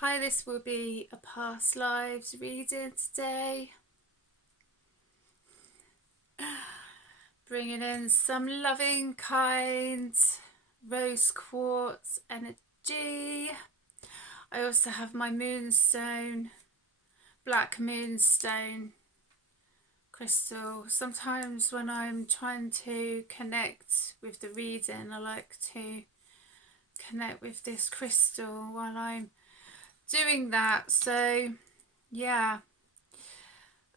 Hi, this will be a past lives reading today. Bringing in some loving, kind rose quartz energy. I also have my moonstone, black moonstone crystal. Sometimes when I'm trying to connect with the reading, I like to connect with this crystal while I'm doing that. So yeah,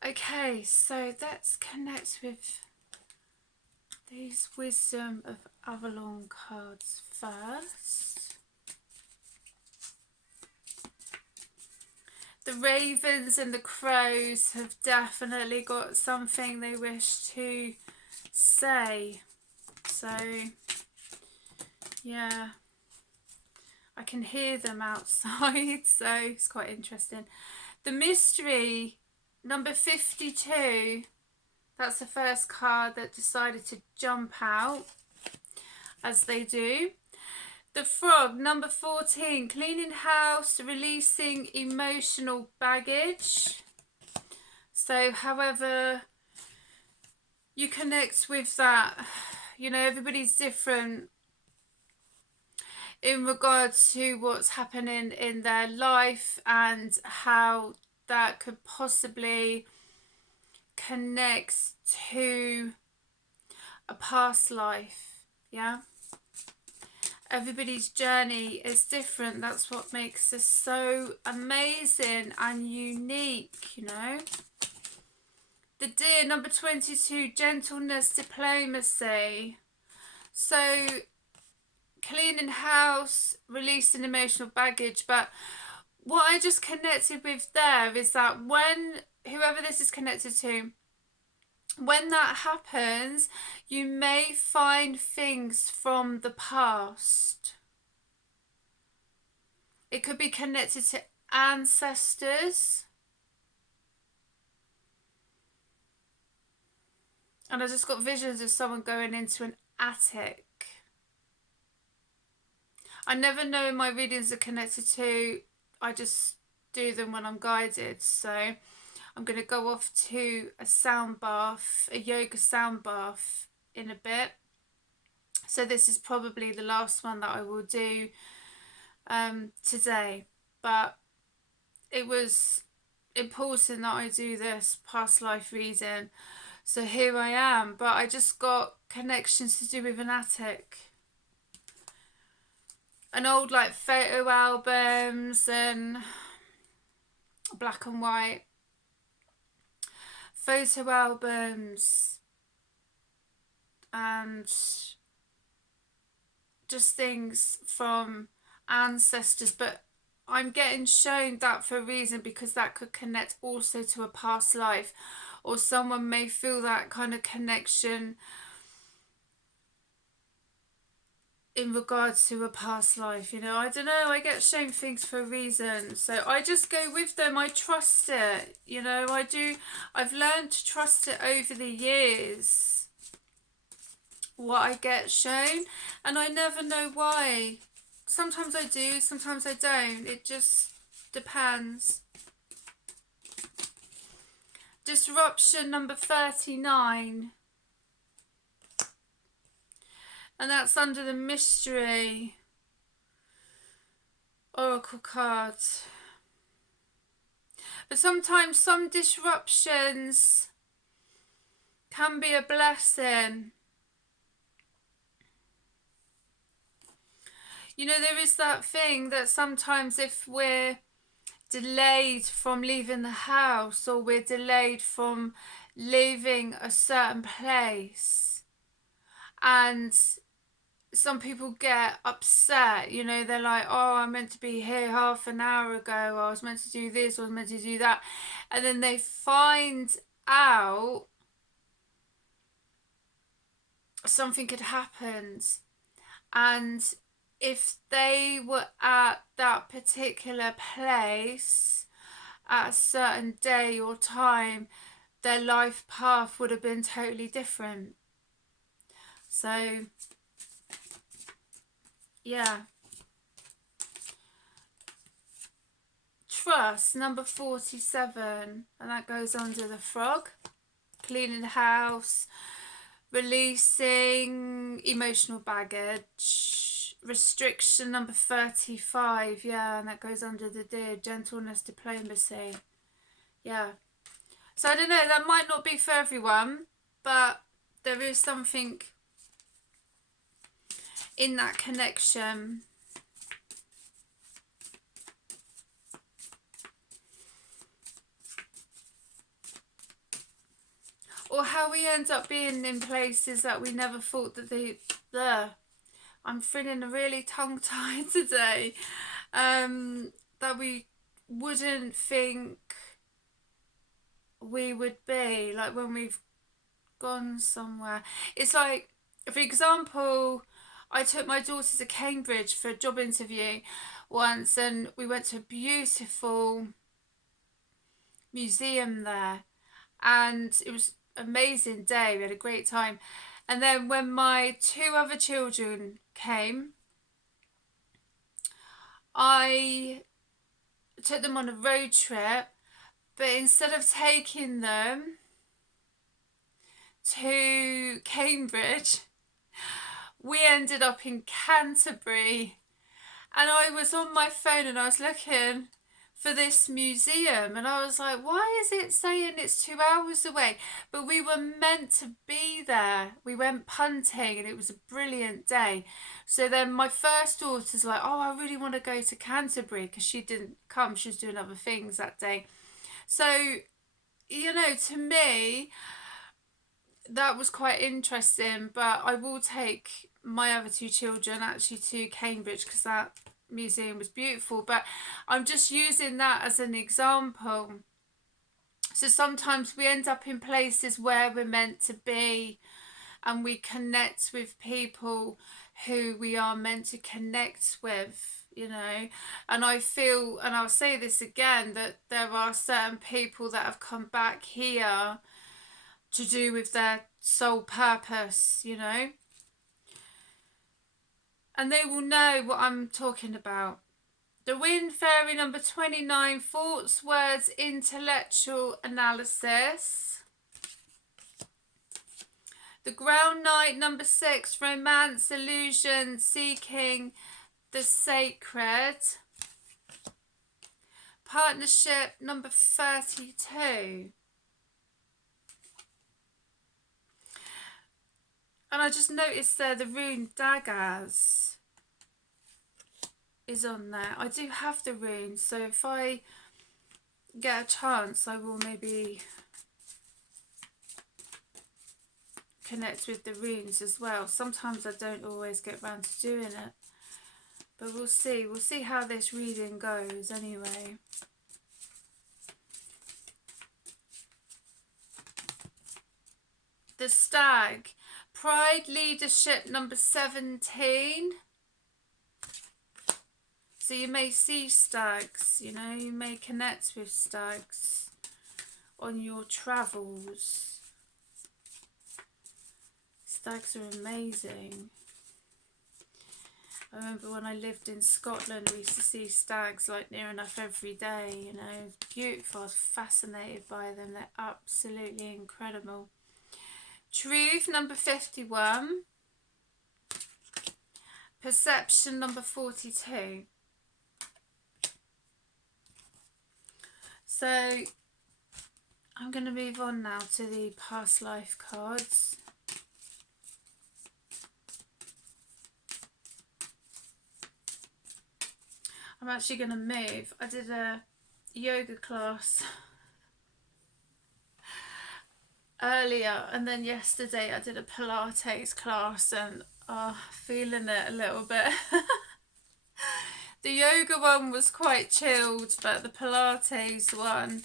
okay, so let's connect with these Wisdom of Avalon cards first. The ravens and the crows have definitely got something they wish to say. So yeah, I can hear them outside, so it's quite interesting. The mystery, number 52, that's the first card that decided to jump out, as they do. The frog, number 14, cleaning house, releasing emotional baggage. So however you connect with that, you know, everybody's different in regards to what's happening in their life and how that could possibly connect to a past life. Yeah, everybody's journey is different. That's what makes us so amazing and unique, you know. The deer, number 22, gentleness, diplomacy. So cleaning house, releasing emotional baggage. But what I just connected with there is that when whoever this is connected to, when that happens, you may find things from the past. It could be connected to ancestors. And I just got visions of someone going into an attic. I never know my readings are connected to. I just do them when I'm guided. So I'm going to go off to a sound bath, a yoga sound bath in a bit. So this is probably the last one that I will do today. But it was important that I do this past life reading. So here I am. But I just got connections to do with an attic. And old like photo albums and black and white photo albums and just things from ancestors. But I'm getting shown that for a reason, because that could connect also to a past life, or someone may feel that kind of connection in regards to a past life, you know. I don't know, I get shown things for a reason, so I just go with them. I trust it, you know. I've learned to trust it over the years, what I get shown, and I never know why. Sometimes I do, sometimes I don't. It just depends. Disruption, number 39. And that's under the mystery oracle cards. But sometimes some disruptions can be a blessing. You know, there is that thing that sometimes if we're delayed from leaving the house, or we're delayed from leaving a certain place, and some people get upset, you know, they're like, oh, I meant to be here half an hour ago, I was meant to do this, I was meant to do that, and then they find out something had happened, and if they were at that particular place at a certain day or time, their life path would have been totally different. So yeah, trust, number 47, and that goes under the frog. Cleaning the house, releasing emotional baggage. Restriction, number 35, yeah, and that goes under the deer. Gentleness, diplomacy, yeah. So I don't know, that might not be for everyone, but there is something in that connection. Or how we end up being in places that we never thought that they... I'm feeling really tongue-tied today. That we wouldn't think we would be. Like when we've gone somewhere. It's like, for example, I took my daughter to Cambridge for a job interview once, and we went to a beautiful museum there. And it was amazing day, we had a great time. And then when my 2 other children came, I took them on a road trip, but instead of taking them to Cambridge, we ended up in Canterbury. And I was on my phone and I was looking for this museum, and I was like, why is it saying it's 2 hours away? But we were meant to be there. We went punting and it was a brilliant day. So then my first daughter's like, oh, I really want to go to Canterbury, because she didn't come, she was doing other things that day. So, you know, to me that was quite interesting. But I will take my other 2 children actually to Cambridge, because that museum was beautiful. But I'm just using that as an example. So sometimes we end up in places where we're meant to be, and we connect with people who we are meant to connect with, you know. And I feel, and I'll say this again, that there are certain people that have come back here to do with their sole purpose, you know. And they will know what I'm talking about. The Wind Fairy, number 29, thoughts, words, intellectual analysis. The Ground Knight, number 6, romance, illusion, seeking the sacred. Partnership, number 32. And I just noticed there the rune daggers is on there. I do have the rune, so if I get a chance, I will maybe connect with the runes as well. Sometimes I don't always get round to doing it, but we'll see. We'll see how this reading goes anyway. The Stag, pride, leadership, number 17. So you may see stags, you know, you may connect with stags on your travels. Stags are amazing. I remember when I lived in Scotland, we used to see stags like near enough every day, you know. Beautiful, I was fascinated by them, they're absolutely incredible. Truth, number 51. Perception, number 42. So I'm going to move on now to the past life cards. I'm actually going to move. I did a yoga class earlier, and then yesterday I did a Pilates class, and feeling it a little bit. The yoga one was quite chilled, but the Pilates one,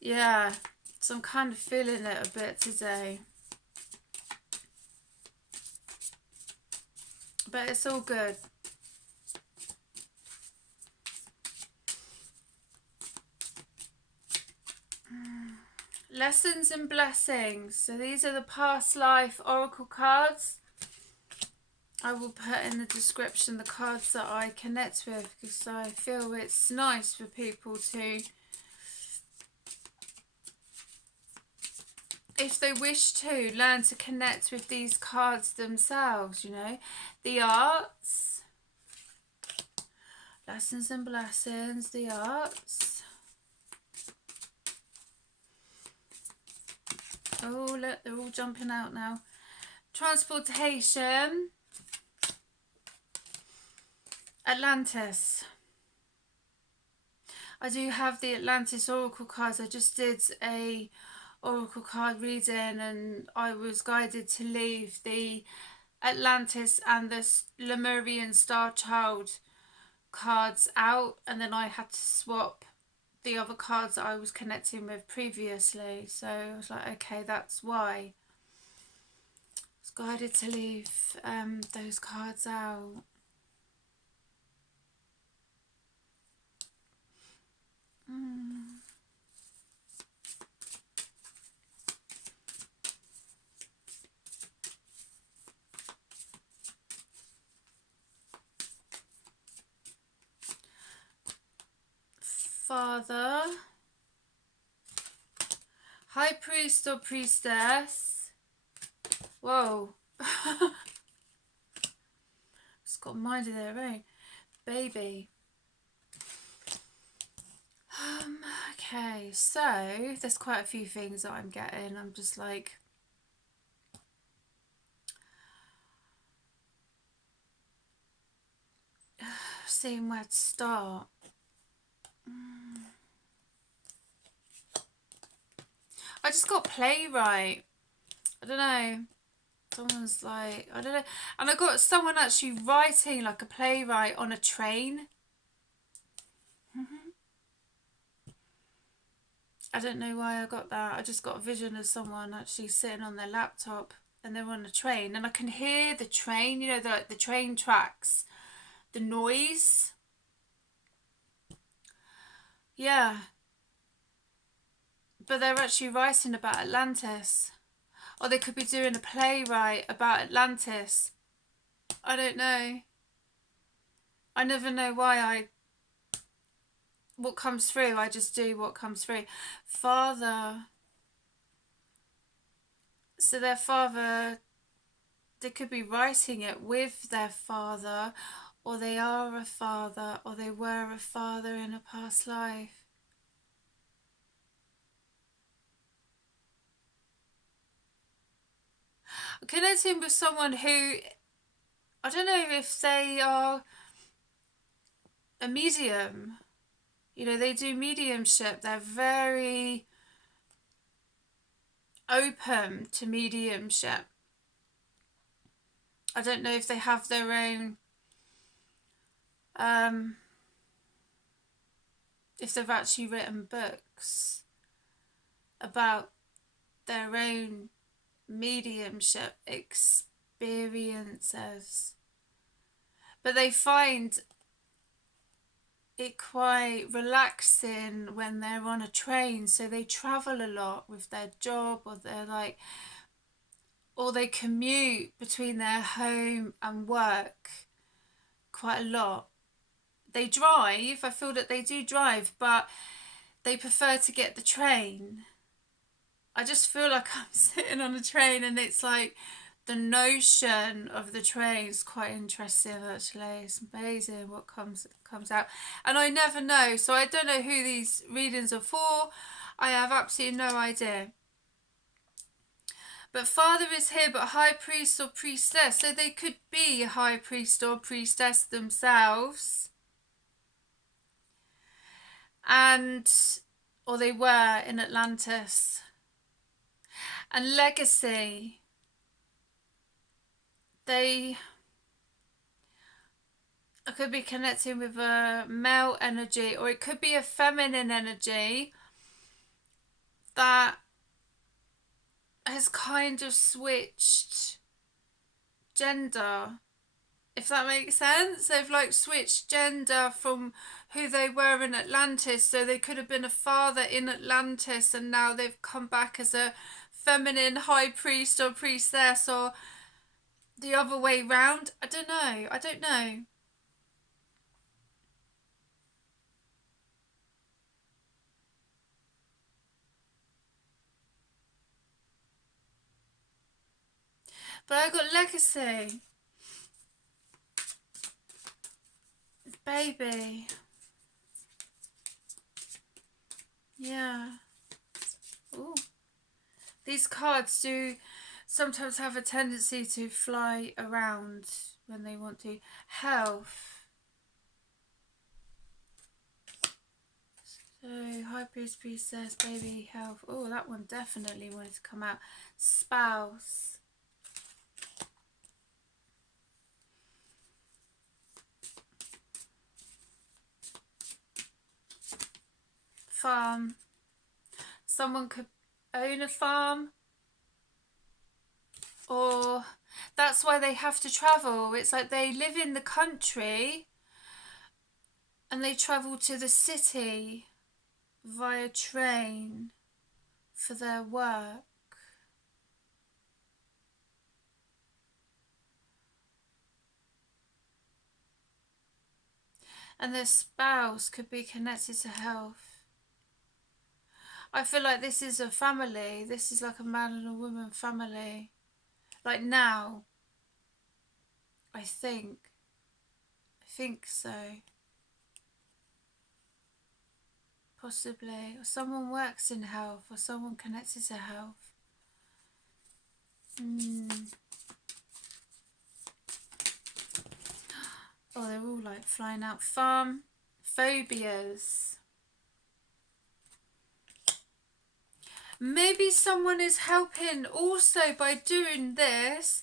yeah, so I'm kind of feeling it a bit today. But it's all good. Lessons and blessings. So these are the past life oracle cards. I will put in the description the cards that I connect with, because I feel it's nice for people to, if they wish to, learn to connect with these cards themselves, you know. The arts, lessons and blessings, the arts. Oh, look, they're all jumping out now. Transportation. Atlantis. I do have the Atlantis Oracle cards. I just did a Oracle card reading and I was guided to leave the Atlantis and the Lemurian Star Child cards out, and then I had to swap the other cards that I was connecting with previously. So I was like, okay, that's why. I was guided to leave those cards out. Father, High Priest or Priestess. Whoa. Just got a mind of their own. Baby. Okay, so there's quite a few things that I'm getting. I'm just like, seeing where to start. I just got playwright. I don't know. Someone's like, I don't know. And I got someone actually writing like a playwright on a train. I don't know why I got that. I just got a vision of someone actually sitting on their laptop and they're on a train. And I can hear the train, you know, the train tracks, the noise. Yeah. But they're actually writing about Atlantis. Or they could be doing a playwright about Atlantis. I don't know. I never know why what comes through. I just do what comes through. Father. So their father, they could be writing it with their father, or they are a father, or they were a father in a past life. I'm connecting with someone who, I don't know if they are a medium. You know, they do mediumship. They're very open to mediumship. I don't know if they have their own, if they've actually written books about their own mediumship experiences. But they find it quite relaxing when they're on a train, so they travel a lot with their job, or they're like, or they commute between their home and work quite a lot. They drive, I feel that they do drive, but they prefer to get the train. I just feel like I'm sitting on a train and it's like the notion of the train is quite interesting actually. It's amazing what comes out. And I never know, so I don't know who these readings are for. I have absolutely no idea. But Father is here, but High Priest or Priestess. So they could be a High Priest or Priestess themselves. And, or they were in Atlantis. And legacy. I could be connecting with a male energy, or it could be a feminine energy that has kind of switched gender, if that makes sense. They've like switched gender from who they were in Atlantis, so they could have been a father in Atlantis and now they've come back as a feminine high priest or priestess, or The other way round? I don't know. I don't know. But I got legacy. Baby. Yeah. Ooh. These cards do sometimes have a tendency to fly around when they want to. Health. So, High Priest, Priestess, Baby, Health. Oh, that one definitely wanted to come out. Spouse. Farm. Someone could own a farm. Or that's why they have to travel. It's like they live in the country and they travel to the city via train for their work. And their spouse could be connected to health. I feel like this is a family. This is like a man and a woman family. Like now. I think so. Possibly. Or someone works in health, or someone connected to health. Oh, they're all like flying out. Farm. Phobias. Maybe someone is helping also by doing this.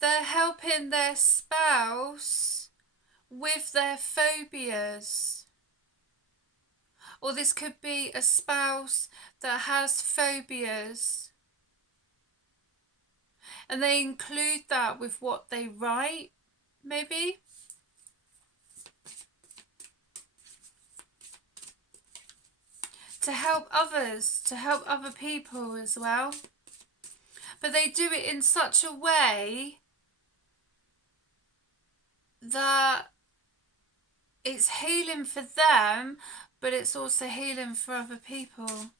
They're helping their spouse with their phobias. Or this could be a spouse that has phobias. And they include that with what they write, maybe. To help others, to help other people as well. But they do it in such a way that it's healing for them, but it's also healing for other people.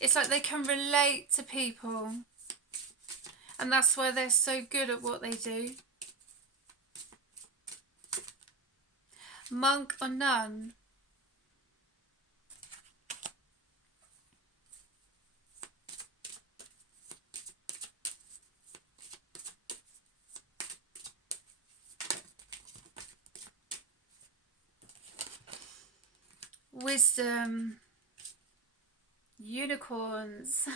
It's like they can relate to people. And that's why they're so good at what they do. Monk or nun? Wisdom. Unicorns.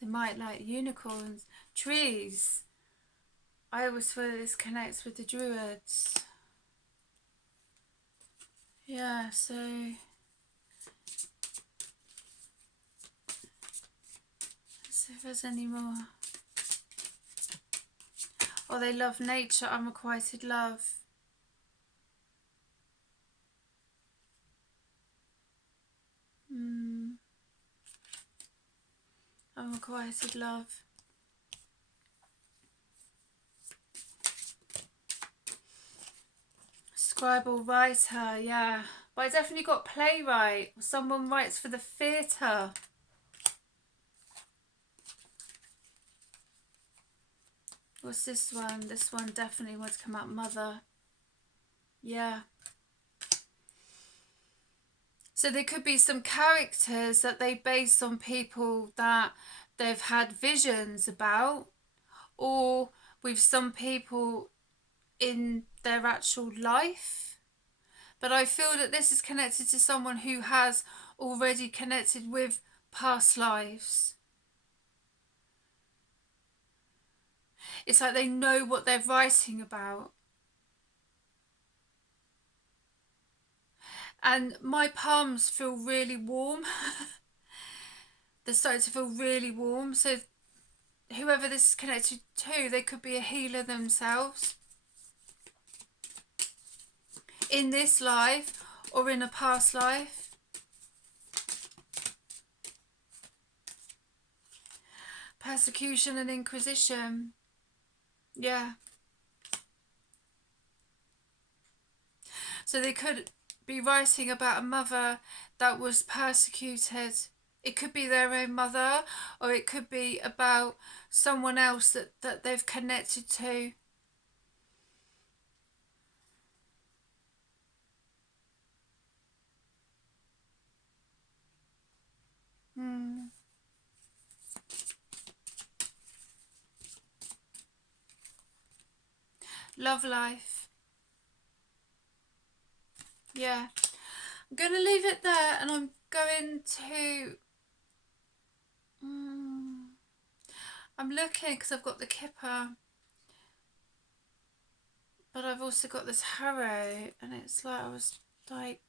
They might like unicorns. Trees. I always feel this connects with the druids. Yeah, so let's see if there's any more. Oh, they love nature, unrequited love. Unrequited love. Scribe or writer, yeah. But I definitely got playwright. Someone writes for the theatre. What's this one? This one definitely wants to come out mother. Yeah. So there could be some characters that they base on people that they've had visions about, or with some people in their actual life. But I feel that this is connected to someone who has already connected with past lives. It's like they know what they're writing about. And my palms feel really warm. They're starting to feel really warm. So whoever this is connected to, they could be a healer themselves. In this life or in a past life. Persecution and inquisition. Yeah. So they could be writing about a mother that was persecuted. It could be their own mother, or it could be about someone else that they've connected to. Hmm. Love life. Yeah. I'm going to leave it there, and I'm going to... I'm looking because I've got the Kipper, but I've also got the tarot, and it's like I was like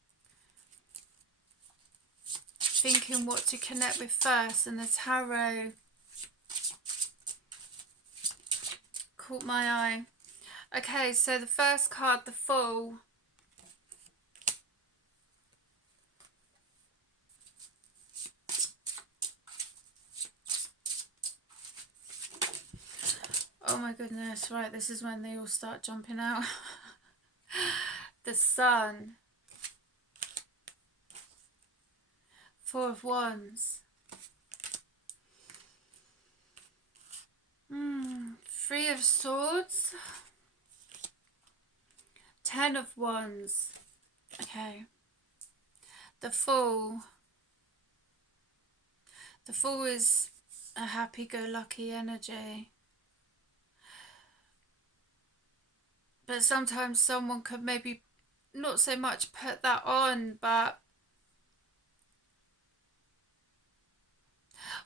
thinking what to connect with first, and the tarot caught my eye. Okay, so the first card, the Fool. Oh my goodness, right, this is when they all start jumping out. The Sun. Four of Wands. Three of Swords. Ten of Wands. Okay. The Fool. The Fool is a happy-go-lucky energy. But sometimes someone could maybe not so much put that on, but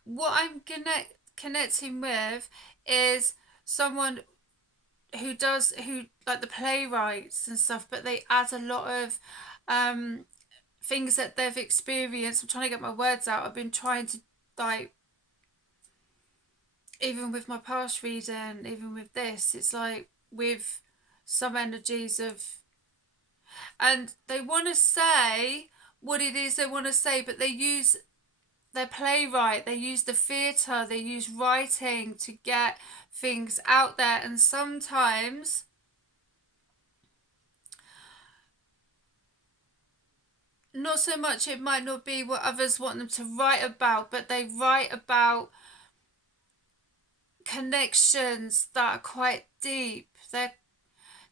what I'm connecting with is someone who like the playwrights and stuff, but they add a lot of things that they've experienced. I'm trying to get my words out. I've been trying to, like, even with my past reading, even with this, it's like with some energies of, and they want to say what it is they want to say, but they use their playwright, they use the theatre, they use writing to get things out there, and sometimes not so much, it might not be what others want them to write about, but they write about connections that are quite deep.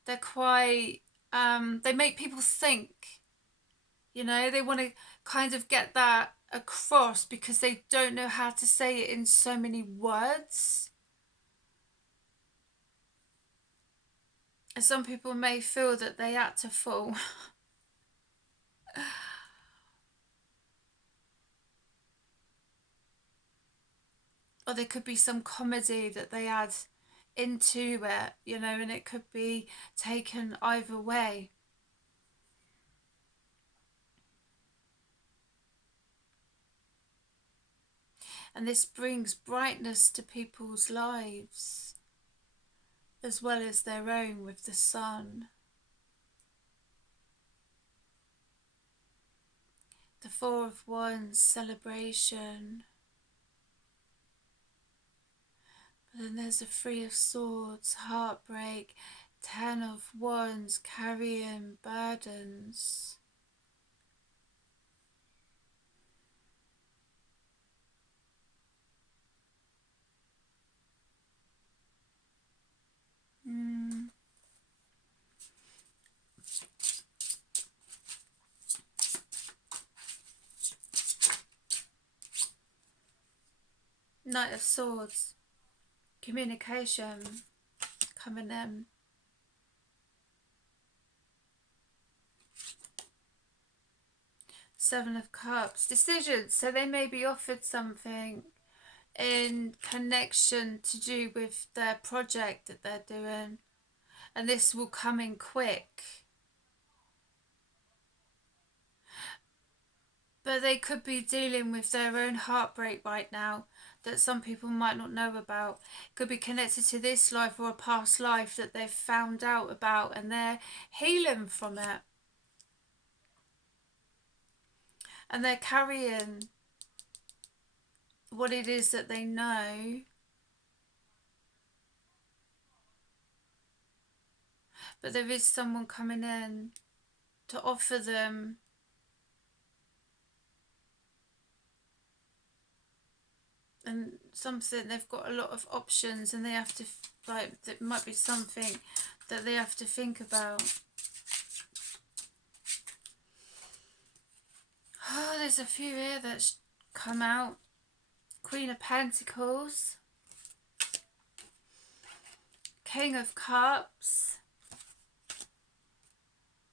They're quite they make people think, you know, they want to kind of get that across because they don't know how to say it in so many words. And some people may feel that they had to fall. Or there could be some comedy that they add into it, you know, and it could be taken either way. And this brings brightness to people's lives, as well as their own with the sun. The Four of Wands, celebration. But then there's the Three of Swords, heartbreak. Ten of Wands, carrying burdens. Knight of Swords, communication coming in. Seven of Cups, decisions. So they may be offered something in connection to do with their project that they're doing, and this will come in quick. But they could be dealing with their own heartbreak right now that some people might not know about. It could be connected to this life or a past life that they've found out about, and they're healing from it. And they're carrying what it is that they know but there is someone coming in to offer them and something. They've got a lot of options, and they have to, like, it might be something that they have to think about. Oh, there's a few here that's come out. Queen of Pentacles, King of Cups,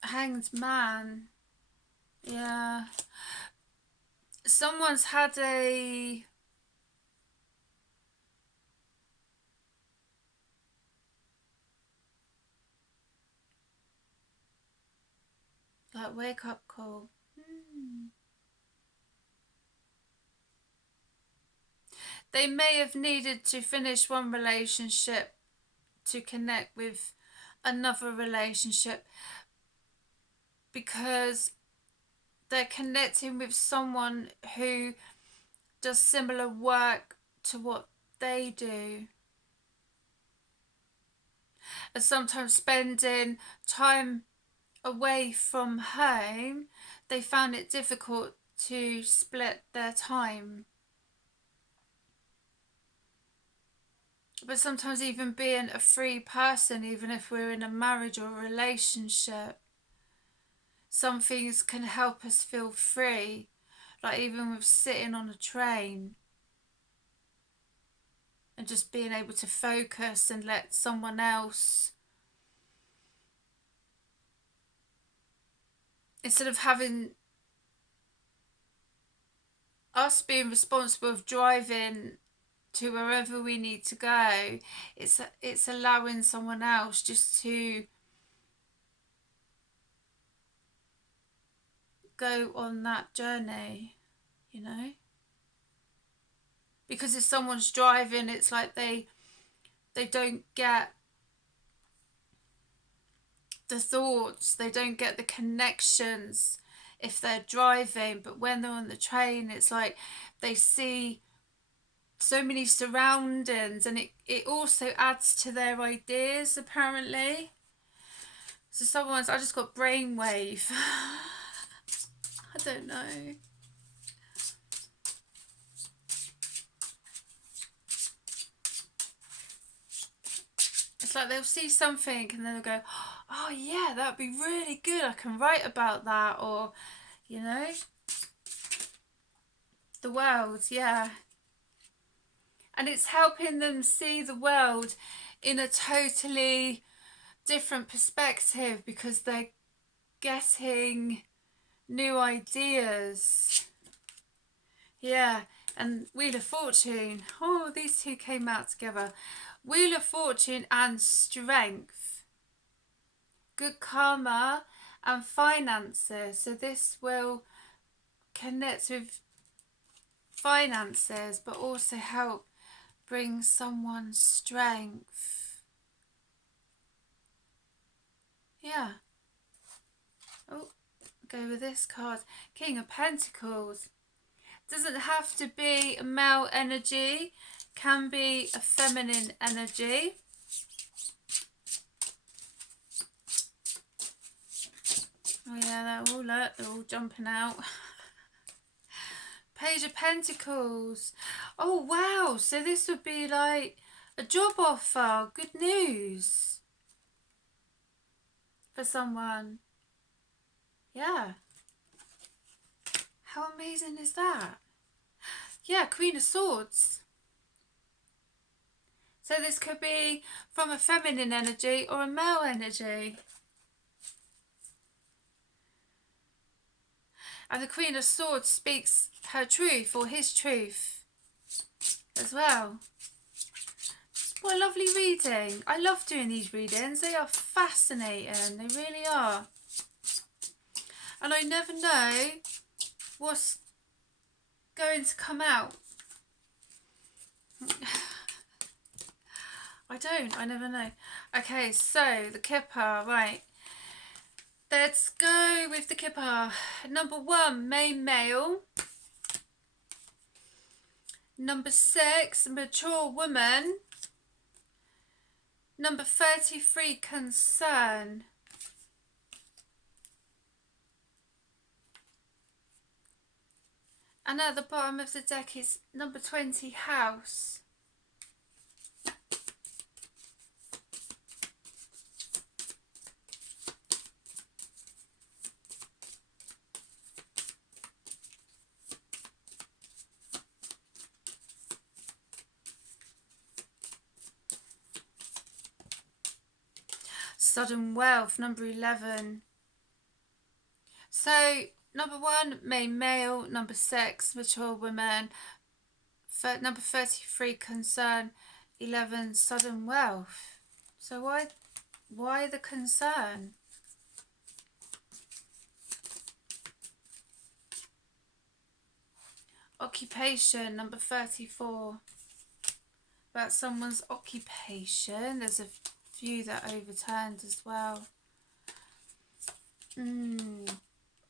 Hanged Man. Yeah. Someone's had a... like, wake up call. They may have needed to finish one relationship to connect with another relationship, because they're connecting with someone who does similar work to what they do. And sometimes spending time away from home, they found it difficult to split their time. But sometimes even being a free person, even if we're in a marriage or a relationship, some things can help us feel free. Like even with sitting on a train and just being able to focus and let someone else, instead of having us being responsible of driving to wherever we need to go, it's allowing someone else just to go on that journey, you know. Because if someone's driving, it's like they don't get the thoughts, they don't get the connections if they're driving. But when they're on the train, it's like they see so many surroundings, and it also adds to their ideas, apparently. So someone's, I just got brainwave. I don't know. It's like they'll see something and then they'll go, oh yeah, that'd be really good, I can write about that. Or, you know, the world, yeah. And it's helping them see the world in a totally different perspective, because they're getting new ideas. Yeah. And Wheel of Fortune. Oh, these two came out together. Wheel of Fortune and Strength. Good karma and finances. So this will connect with finances, but also help bring someone strength. Yeah. Oh, go with this card. King of Pentacles. Doesn't have to be a male energy, can be a feminine energy. Oh yeah, they're all jumping out. Page of Pentacles. Oh wow, so this would be like a job offer, good news for someone. Yeah. How amazing is that? Yeah, Queen of Swords. So this could be from a feminine energy or a male energy. And the Queen of Swords speaks her truth, or his truth as well. What a lovely reading. I love doing these readings. They are fascinating. They really are. And I never know what's going to come out. I never know. Okay, so the Kipper, right. Let's go with the Kipper. Number 1, main male. Number 6, mature woman. Number 33, concern. And at the bottom of the deck is number 20, house. Sudden wealth, number 11. So, number 1, main male. Number 6, mature women. Number 33, concern. 11, sudden wealth. So why the concern? Occupation, number 34. About someone's occupation. There's a few that overturned as well.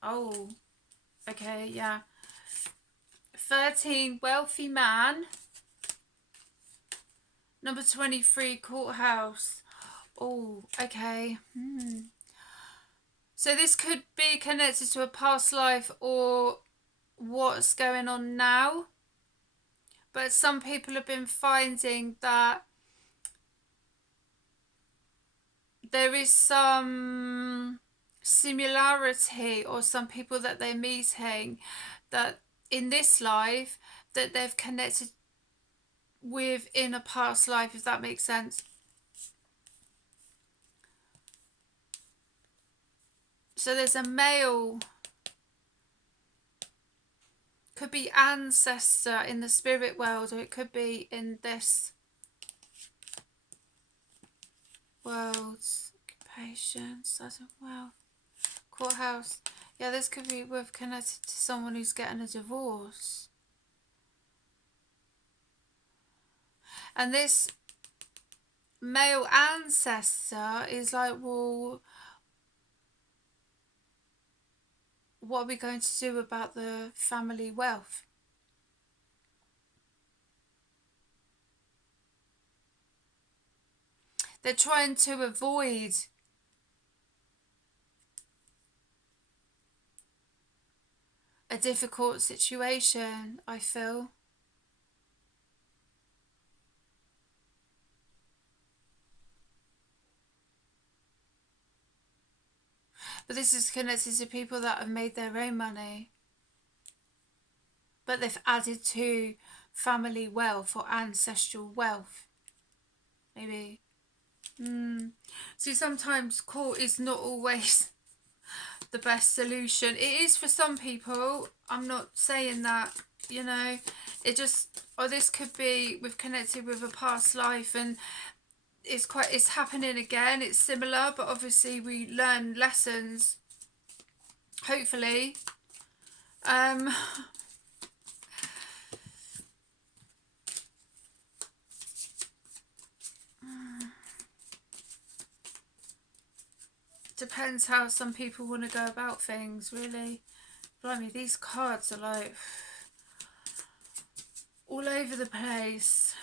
Oh, okay, yeah. 13, wealthy man. Number 23, courthouse. Oh, okay. So this could be connected to a past life or what's going on now. But some people have been finding that there is some similarity, or some people that they're meeting that in this life that they've connected with in a past life, if that makes sense. So there's a male, could be ancestor in the spirit world, or it could be in this world. Occupation, sudden wealth, courthouse. Yeah, this could be with connected to someone who's getting a divorce. And this male ancestor is like, well, what are we going to do about the family wealth? They're trying to avoid a difficult situation, I feel. But this is connected to people that have made their own money, but they've added to family wealth or ancestral wealth, maybe. See, sometimes court is not always the best solution. It is for some people. I'm not saying that, you know. It just, or this could be we've connected with a past life and it's happening again. It's similar, but obviously we learn lessons, hopefully. Depends how some people want to go about things, really. Blimey, these cards are like all over the place.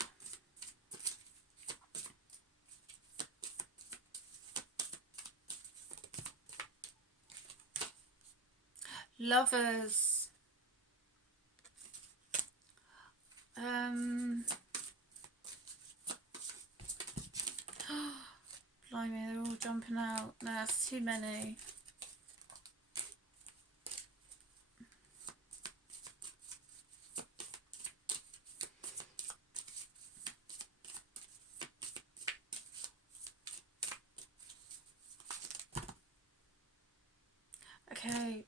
Lovers. Blimey, they're all jumping out. No, that's too many. Okay.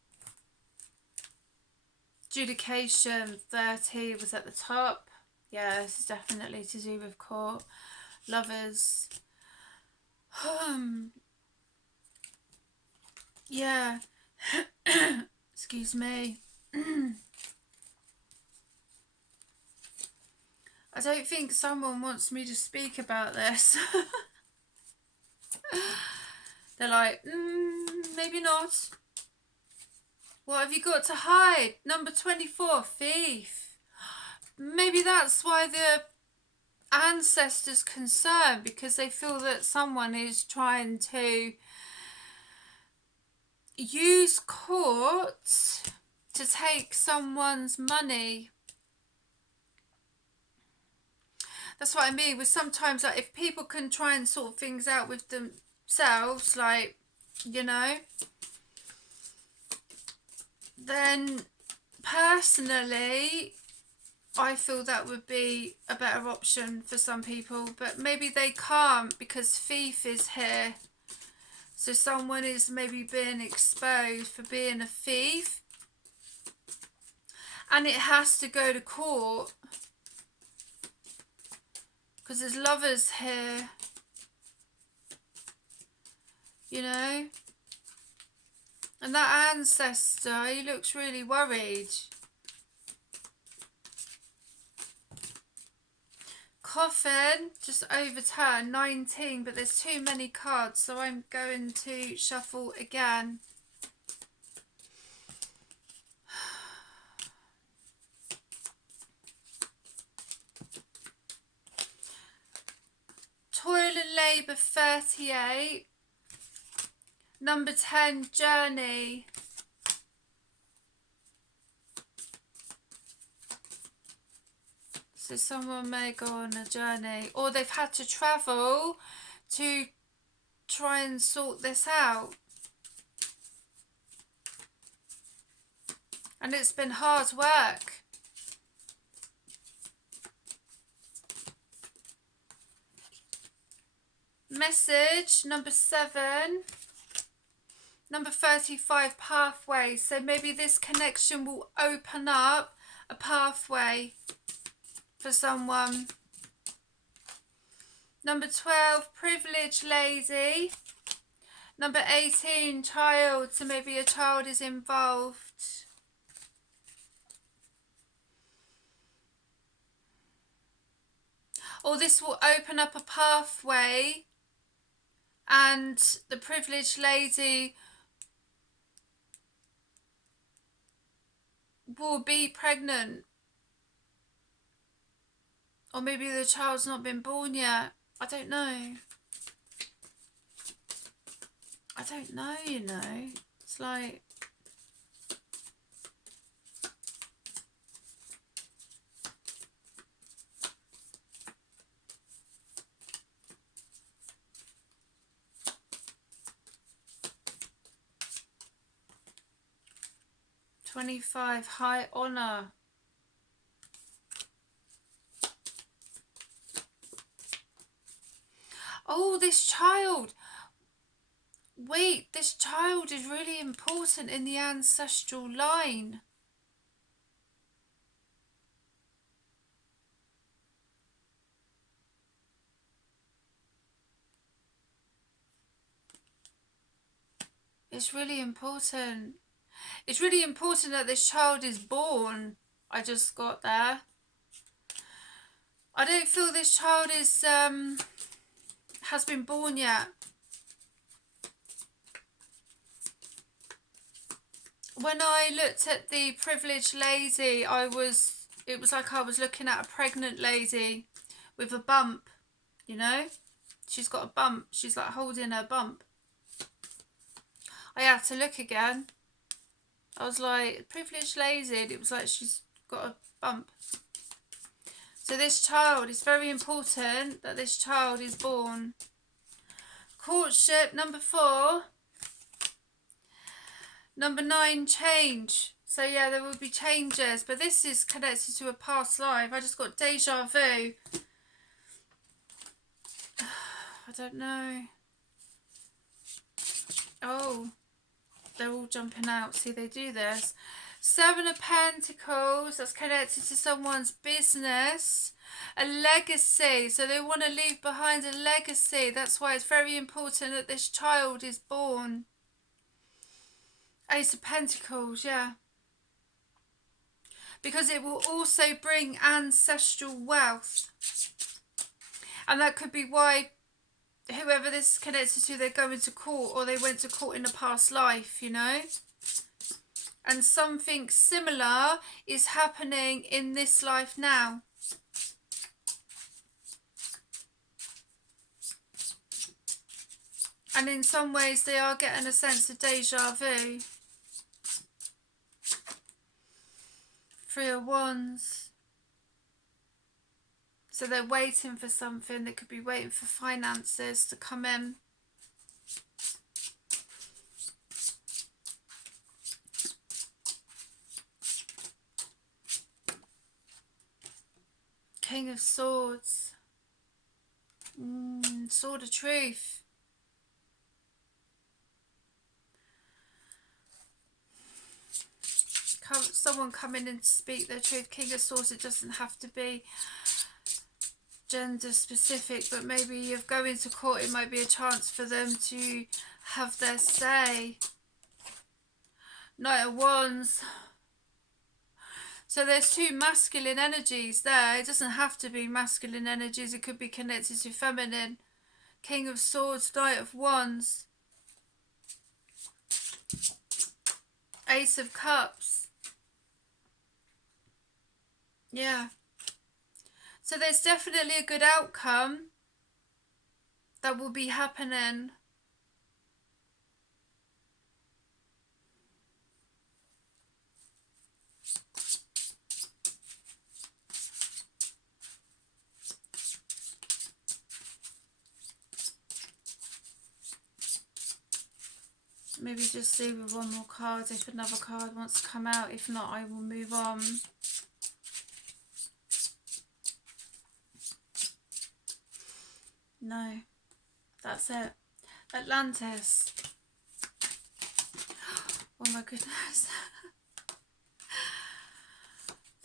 Adjudication 30 was at the top. Yeah, this is definitely to do with court. Lovers. Yeah. Excuse me. I don't think someone wants me to speak about this. They're like, maybe not. What have you got to hide? Number 24, thief. Maybe that's why the ancestors concerned because they feel that someone is trying to use court to take someone's money. That's what I mean with sometimes, like, if people can try and sort things out with themselves, like, you know, then personally I feel that would be a better option for some people. But maybe they can't because thief is here. So someone is maybe being exposed for being a thief, and it has to go to court because there's lovers here, you know. And that ancestor, he looks really worried. Coffin, just overturned, 19, but there's too many cards, so I'm going to shuffle again. Toil and Labour, 38. Number 10, Journey. So someone may go on a journey, or they've had to travel to try and sort this out. And it's been hard work. Message, number 7. Number 35, Pathway. So maybe this connection will open up a pathway for someone. Number 12, Privileged Lady. Number 18, Child. So maybe a child is involved. Or this will open up a pathway and the privileged lady will be pregnant. Or maybe the child's not been born yet. I don't know. I don't know, you know. It's like... $25, High Honour. Oh, this child. Wait, this child is really important in the ancestral line. It's really important. It's really important that this child is born. I just got there. I don't feel this child is has been born yet. When I looked at the privileged lady, it was like I was looking at a pregnant lady with a bump, you know? She's got a bump. She's like holding her bump. I had to look again. I was like, privileged lady, and it was like she's got a bump. So this child, it's very important that this child is born. Courtship, number 4. Number 9, change. So yeah, there will be changes, but this is connected to a past life. I just got deja vu. I don't know. Oh, they're all jumping out. See, they do this. 7 of Pentacles, that's connected to someone's business. A legacy, so they want to leave behind a legacy. That's why it's very important that this child is born. Ace of Pentacles, yeah. Because it will also bring ancestral wealth. And that could be why whoever this is connected to, they're going to court, or they went to court in a past life, you know. And something similar is happening in this life now. And in some ways they are getting a sense of deja vu. 3 of Wands. So they're waiting for something. They could be waiting for finances to come in. King of Swords. Sword of Truth. Someone coming in to speak their truth. King of Swords, it doesn't have to be gender specific, but maybe you're going to court, it might be a chance for them to have their say. Knight of Wands. So there's 2 masculine energies there. It doesn't have to be masculine energies, it could be connected to feminine. King of Swords, Knight of Wands. Ace of Cups. Yeah. So there's definitely a good outcome that will be happening. Maybe just see with one more card if another card wants to come out. If not, I will move on. No, that's it. Atlantis. Oh my goodness.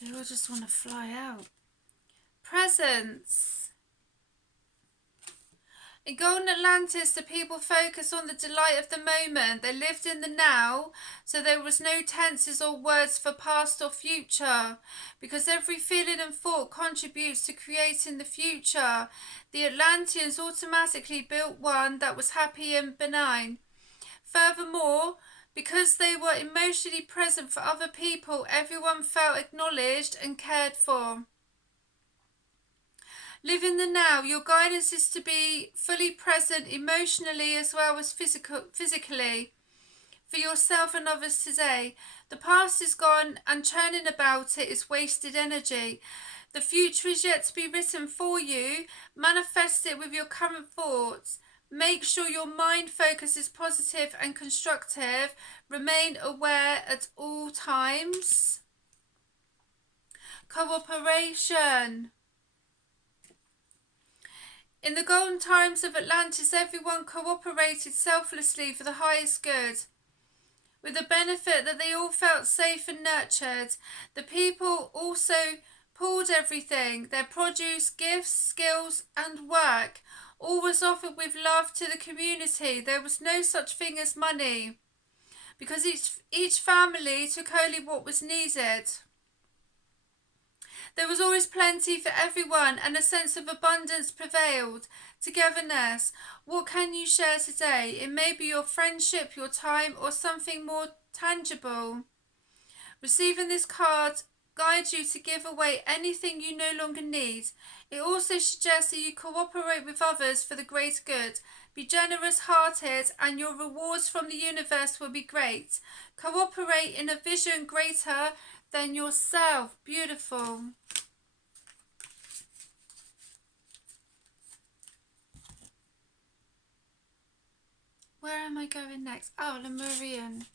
They all just want to fly out. Presents. In Golden Atlantis, the people focused on the delight of the moment. They lived in the now, so there was no tenses or words for past or future, because every feeling and thought contributes to creating the future. The Atlanteans automatically built one that was happy and benign. Furthermore, because they were emotionally present for other people, everyone felt acknowledged and cared for. Live in the now. Your guidance is to be fully present emotionally as well as physically for yourself and others today. The past is gone and churning about it is wasted energy. The future is yet to be written for you. Manifest it with your current thoughts. Make sure your mind focus is positive and constructive. Remain aware at all times. Cooperation. In the golden times of Atlantis, everyone cooperated selflessly for the highest good. With the benefit that they all felt safe and nurtured, the people also pooled everything, their produce, gifts, skills and work. All was offered with love to the community. There was no such thing as money, because each family took only what was needed. There was always plenty for everyone, and a sense of abundance prevailed. Togetherness. What can you share today? It may be your friendship, your time, or something more tangible. Receiving this card guides you to give away anything you no longer need. It also suggests that you cooperate with others for the greater good. Be generous-hearted, and your rewards from the universe will be great. Cooperate in a vision greater than yourself. Beautiful. Where am I going next? Oh, Lemurian.